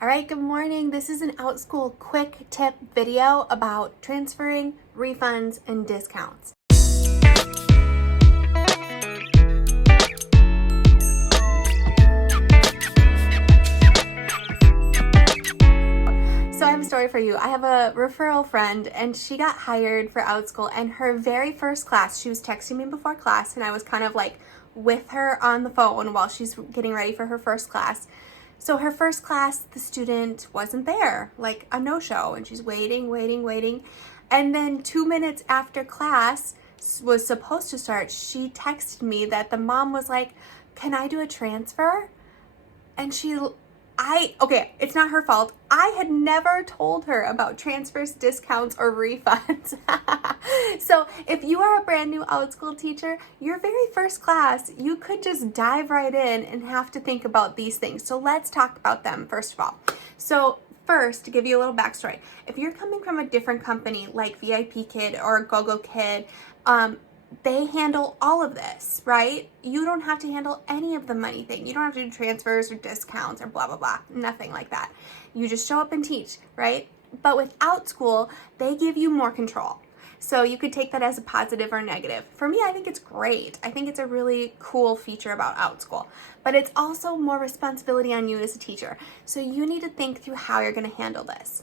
All right, good morning. This is an Outschool quick tip video about transferring, refunds, and discounts. So I have a story for you. I have a referral friend and she got hired for Outschool, and her very first class, she was texting me before class and I was kind of like with her on the phone while she's getting ready for her first class. So her first class, the student wasn't there, like a no-show, and she's waiting. And then 2 minutes after class was supposed to start, she texted me that the mom was like, "Can I do a transfer?" And okay, it's not her fault. I had never told her about transfers, discounts, or refunds. So if you are a brand new Outschool teacher, your very first class, you could just dive right in and have to think about these things. So let's talk about them first of all. So first, to give you a little backstory, if you're coming from a different company like VIPKID or GOGOKID, they handle all of this, right? You don't have to handle any of the money thing. You don't have to do transfers or discounts or blah, blah, blah. Nothing like that. You just show up and teach, right? But with Outschool, they give you more control. So you could take that as a positive or negative. For me, I think it's great. I think it's a really cool feature about Outschool. But it's also more responsibility on you as a teacher. So you need to think through how you're going to handle this.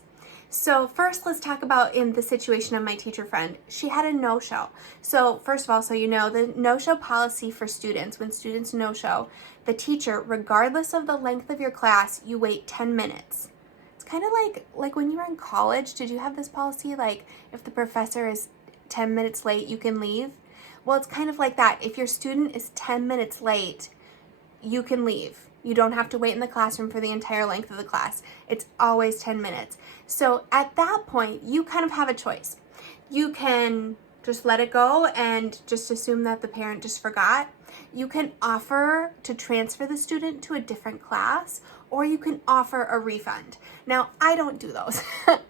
So first, let's talk about in the situation of my teacher friend. She had a no-show. So first of all, so you know, the no-show policy for students, when students no-show, the teacher, regardless of the length of your class, you wait 10 minutes. It's kind of like when you were in college, did you have this policy? Like if the professor is 10 minutes late, you can leave? Well, it's kind of like that. If your student is 10 minutes late, you can leave. You don't have to wait in the classroom for the entire length of the class. It's always 10 minutes. So at that point, you kind of have a choice. You can just let it go and just assume that the parent just forgot. You can offer to transfer the student to a different class, or you can offer a refund. Now, I don't do those.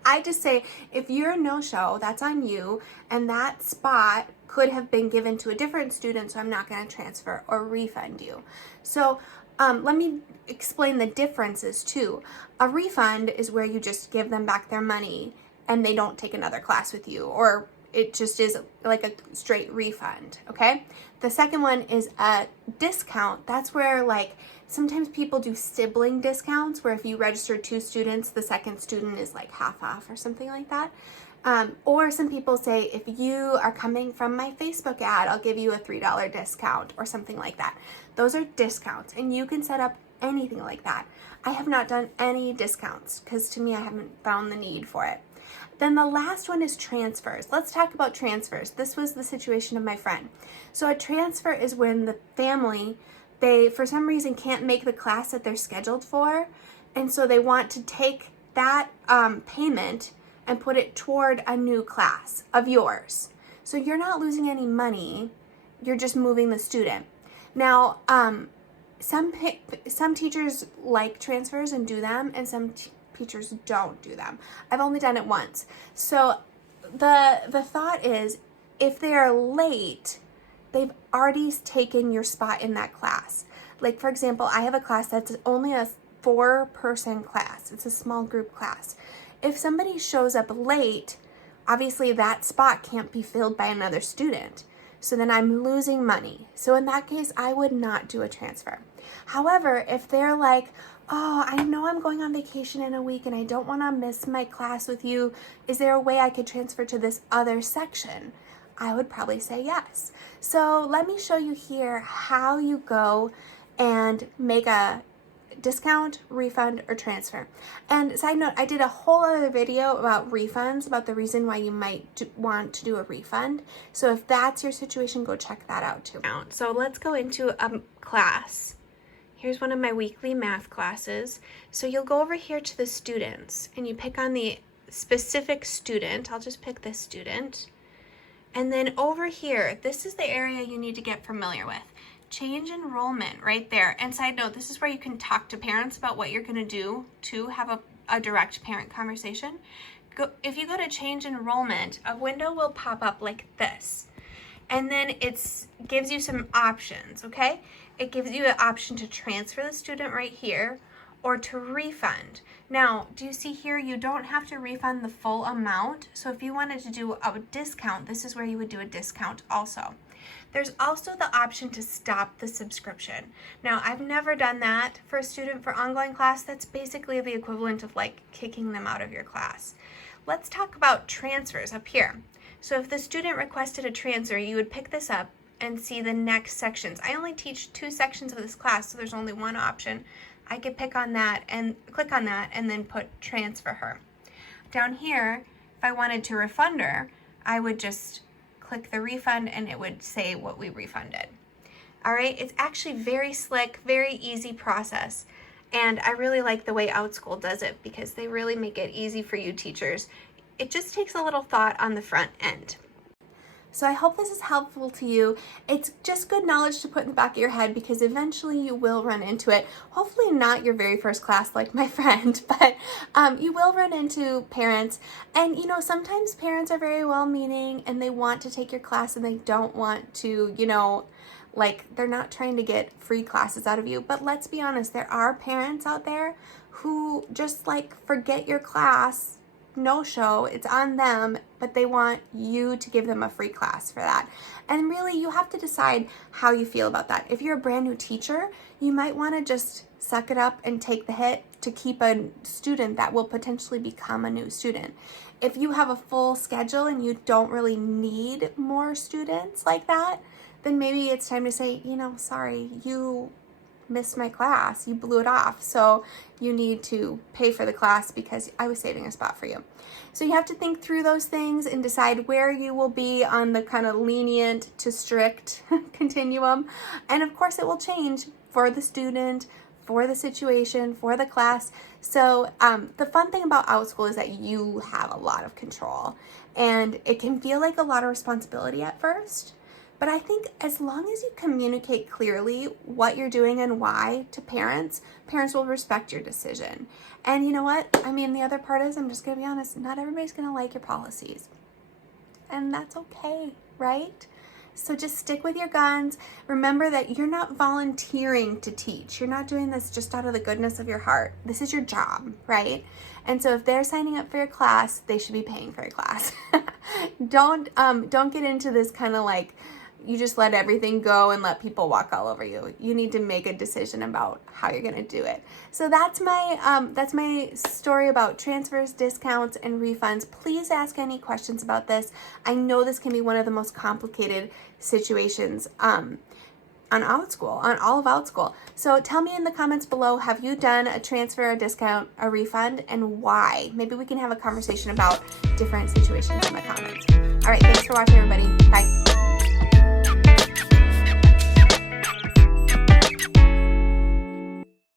I just say, if you're a no-show, that's on you, and that spot could have been given to a different student, so I'm not going to transfer or refund you. So let me explain the differences too. A refund is where you just give them back their money and they don't take another class with you, or it just is like a straight refund, okay? The second one is a discount. That's where like sometimes people do sibling discounts where if you register 2 students, the second student is like half off or something like that. Or some people say, if you are coming from my Facebook ad, I'll give you a $3 discount or something like that. Those are discounts, and you can set up anything like that. I have not done any discounts because to me, I haven't found the need for it. Then the last one is transfers. Let's talk about transfers. This was the situation of my friend. So a transfer is when the family, they for some reason can't make the class that they're scheduled for, and so they want to take that payment and put it toward a new class of yours. So you're not losing any money, you're just moving the student. Now, some teachers like transfers and do them, and some teachers don't do them. I've only done it once. So the thought is, if they are late, they've already taken your spot in that class. Like for example, I have a class that's only a 4-person class. It's a small group class. If somebody shows up late, obviously that spot can't be filled by another student. So then I'm losing money. So in that case, I would not do a transfer. However, if they're like, "Oh, I know I'm going on vacation in a week and I don't want to miss my class with you. Is there a way I could transfer to this other section?" I would probably say yes. So let me show you here how you go and make a discount, refund, or transfer. And side note, I did a whole other video about refunds, about the reason why you might want to do a refund. So if that's your situation, go check that out too. So let's go into a class. Here's one of my weekly math classes. So you'll go over here to the students and you pick on the specific student. I'll just pick this student. And then over here, this is the area you need to get familiar with. Change enrollment right there. And side note, this is where you can talk to parents about what you're going to do to have a direct parent conversation. If you go to change enrollment, a window will pop up like this. And then it gives you some options, okay? It gives you an option to transfer the student right here, or to refund. Now, do you see here, you don't have to refund the full amount. So if you wanted to do a discount, this is where you would do a discount also. There's also the option to stop the subscription. Now, I've never done that for a student for ongoing class. That's basically the equivalent of like kicking them out of your class. Let's talk about transfers up here. So if the student requested a transfer, you would pick this up and see the next sections. I only teach 2 sections of this class, so there's only one option. I could pick on that and click on that and then put transfer her. Down here, if I wanted to refund her, I would just click the refund and it would say what we refunded. All right, it's actually very slick, very easy process. And I really like the way Outschool does it because they really make it easy for you teachers. It just takes a little thought on the front end. So I hope this is helpful to you. It's just good knowledge to put in the back of your head because eventually you will run into it. Hopefully not your very first class like my friend, but you will run into parents. And you know, sometimes parents are very well-meaning and they want to take your class and they don't want to, you know, like they're not trying to get free classes out of you. But let's be honest, there are parents out there who just like forget your class, no show, it's on them, but they want you to give them a free class for that. And really, you have to decide how you feel about that. If you're a brand new teacher, you might want to just suck it up and take the hit to keep a student that will potentially become a new student. If you have a full schedule and you don't really need more students like that, then maybe it's time to say, you know, sorry, you missed my class, you blew it off, so you need to pay for the class because I was saving a spot for you. So you have to think through those things and decide where you will be on the kind of lenient to strict continuum. And of course it will change for the student, for the situation, for the class. So the fun thing about Outschool is that you have a lot of control and it can feel like a lot of responsibility at first. But I think as long as you communicate clearly what you're doing and why to parents, parents will respect your decision. And you know what? I mean, the other part is, I'm just going to be honest, not everybody's going to like your policies. And that's okay, right? So just stick with your guns. Remember that you're not volunteering to teach. You're not doing this just out of the goodness of your heart. This is your job, right? And so if they're signing up for your class, they should be paying for your class. Don't get into this kind of like, you just let everything go and let people walk all over you. You need to make a decision about how you're going to do it. So that's my story about transfers, discounts, and refunds. Please ask any questions about this. I know this can be one of the most complicated situations on Outschool, on all of Outschool. So tell me in the comments below, have you done a transfer, a discount, a refund, and why? Maybe we can have a conversation about different situations in the comments. All right, thanks for watching, everybody. Bye.